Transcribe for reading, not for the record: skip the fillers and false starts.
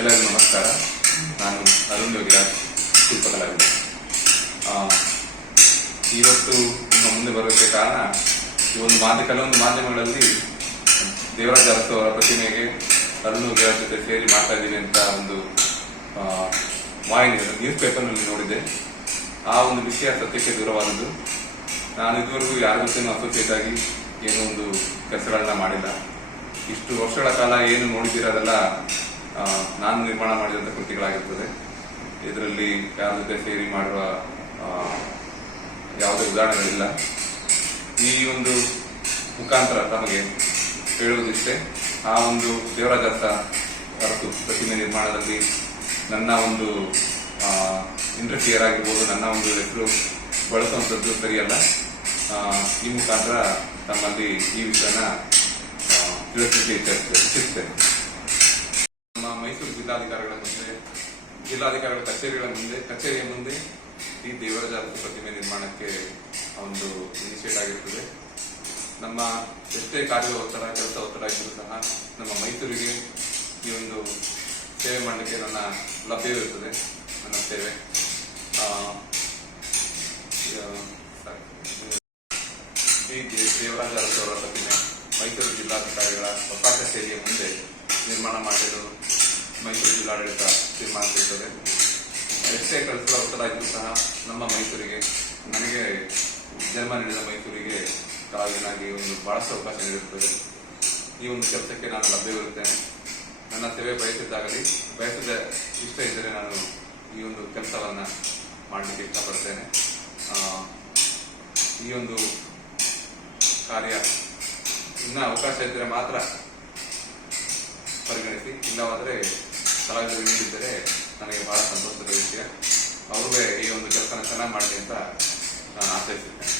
ಎಲ್ಲರಿಗೂ ನಮಸ್ಕಾರ. ನಾನು ಅರುಣ್ ಯೋಗಿರಾಜ್, ಶಿಲ್ಪಕಲಾವಿದ. ಇವತ್ತು ನಿಮ್ಮ ಮುಂದೆ ಬರೋದಕ್ಕೆ ಕಾರಣ, ಈ ಒಂದು ಕೆಲವೊಂದು ಮಾಧ್ಯಮಗಳಲ್ಲಿ ದೇವರಾಜ ಅರಸು ಅವರ ಪ್ರತಿಮೆಗೆ ಅರುಣ್ ಯೋಗಿರಾಜ್ ಜೊತೆ ಸೇರಿ ಮಾಡ್ತಾ ಇದ್ದೀವಿ ಅಂತ ಒಂದು ನ್ಯೂಸ್ ಪೇಪರ್ನಲ್ಲಿ ನೋಡಿದೆ. ಆ ಒಂದು ವಿಷಯ ಸತ್ಯಕ್ಕೆ ದೂರವಾದದ್ದು. ನಾನು ಇದುವರೆಗೂ ಯಾರ ಜೊತೆನೂ ಅಸೋಸಿಯೇಟ್ ಆಗಿ ಏನೋ ಒಂದು ಕೆಲಸಗಳನ್ನ ಮಾಡಿಲ್ಲ. ಇಷ್ಟು ವರ್ಷಗಳ ಕಾಲ ಏನು ನೋಡಿದಿರೋದೆಲ್ಲ ನಾನು ನಿರ್ಮಾಣ ಮಾಡಿದಂಥ ಕೃತಿಗಳಾಗಿರ್ತದೆ. ಇದರಲ್ಲಿ ಯಾರ ಜೊತೆ ಸೇರಿ ಮಾಡುವ ಯಾವುದೇ ಉದಾಹರಣೆಗಳಿಲ್ಲ. ಈ ಒಂದು ಮುಖಾಂತರ ತಮಗೆ ಹೇಳುವುದಿಷ್ಟೇ, ಆ ಒಂದು ದೇವರಾಜ ಅರಸು ಪ್ರತಿಮೆ ನಿರ್ಮಾಣದಲ್ಲಿ ನನ್ನ ಒಂದು ಇಂಟರ್ಫಿಯರ್ ಆಗಿರ್ಬೋದು, ನನ್ನ ಒಂದು ಹೆಸರು ಬಳಸುವಂಥದ್ದು ಸರಿಯಲ್ಲ. ಈ ಮುಖಾಂತರ ತಮ್ಮಲ್ಲಿ ಈ ವಿಷಯನ ತಿಳಿಸಲಿಕ್ಕೆ ಇಚ್ಛಿಸ್ತೇನೆ. ನಮ್ಮ ಮೈಸೂರು ಜಿಲ್ಲಾಧಿಕಾರಿಗಳ ಕಚೇರಿಯ ಮುಂದೆ ಈ ದೇವರಾಜ ಅರಸು ಪ್ರತಿಮೆ ನಿರ್ಮಾಣಕ್ಕೆ ಒಂದು ಇನಿಷಿಯೇಟ್ ಆಗಿರ್ತದೆ. ನಮ್ಮ ಎಷ್ಟೇ ಕೆಲಸ ಒತ್ತಡ ಇದ್ದರೂ ಸಹ ನಮ್ಮ ಮೈಸೂರಿಗೆ ಈ ಒಂದು ಸೇವೆ ಮಾಡಲಿಕ್ಕೆ ನನ್ನ ಲಭ್ಯವಿರುತ್ತದೆ, ನನ್ನ ಸೇವೆ. ಈ ದೇವರಾಜ ಅರಸು ಅವರ ಪ್ರತಿಮೆ ಮೈಸೂರು ಜಿಲ್ಲಾಧಿಕಾರಿಗಳ ಹೊಸ ಕಚೇರಿಯ ಮುಂದೆ ನಿರ್ಮಾಣ ಮಾಡಲು ಮೈಸೂರು ಜಿಲ್ಲಾಡಳಿತ ತೀರ್ಮಾನಿಸಿರುತ್ತದೆ. ಎಷ್ಟೇ ಕೆಲಸದ ಒತ್ತಡ ಇದ್ದರೂ ಸಹ ನಮ್ಮ ಮೈಸೂರಿಗೆ, ನನಗೆ ಜನ್ಮ ನೀಡಿದ ಮೈಸೂರಿಗೆ ಕಲಾವಿದನಾಗಿ ಒಂದು ಬಹಳಷ್ಟು ಅವಕಾಶ ನೀಡುತ್ತದೆ. ಈ ಒಂದು ಕೆಲಸಕ್ಕೆ ನಾನು ಲಭ್ಯವಿರುತ್ತೇನೆ. ನನ್ನ ಸೇವೆ ಬಯಸದ ಇಷ್ಟ ಇದ್ದರೆ ನಾನು ಈ ಒಂದು ಕೆಲಸವನ್ನು ಮಾಡಲಿಕ್ಕೆ ಇಷ್ಟಪಡ್ತೇನೆ. ಈ ಒಂದು ಕಾರ್ಯ ಇನ್ನ ಅವಕಾಶ ಇದ್ದರೆ ಮಾತ್ರ ಪರಿಗಣಿಸಿ, ಇಲ್ಲವಾದರೆ ಕಲಾವಿದರು ನೀಡಿದ್ದರೆ ನನಗೆ ಬಹಳ ಸಂತೋಷದ ವಿಷಯ. ಅವ್ರಿಗೆ ಈ ಒಂದು ಕೆಲಸನ ಚೆನ್ನಾಗಿ ಮಾಡಲಿ ಅಂತ ನಾನು ಆಶಯಿಸುತ್ತೇನೆ.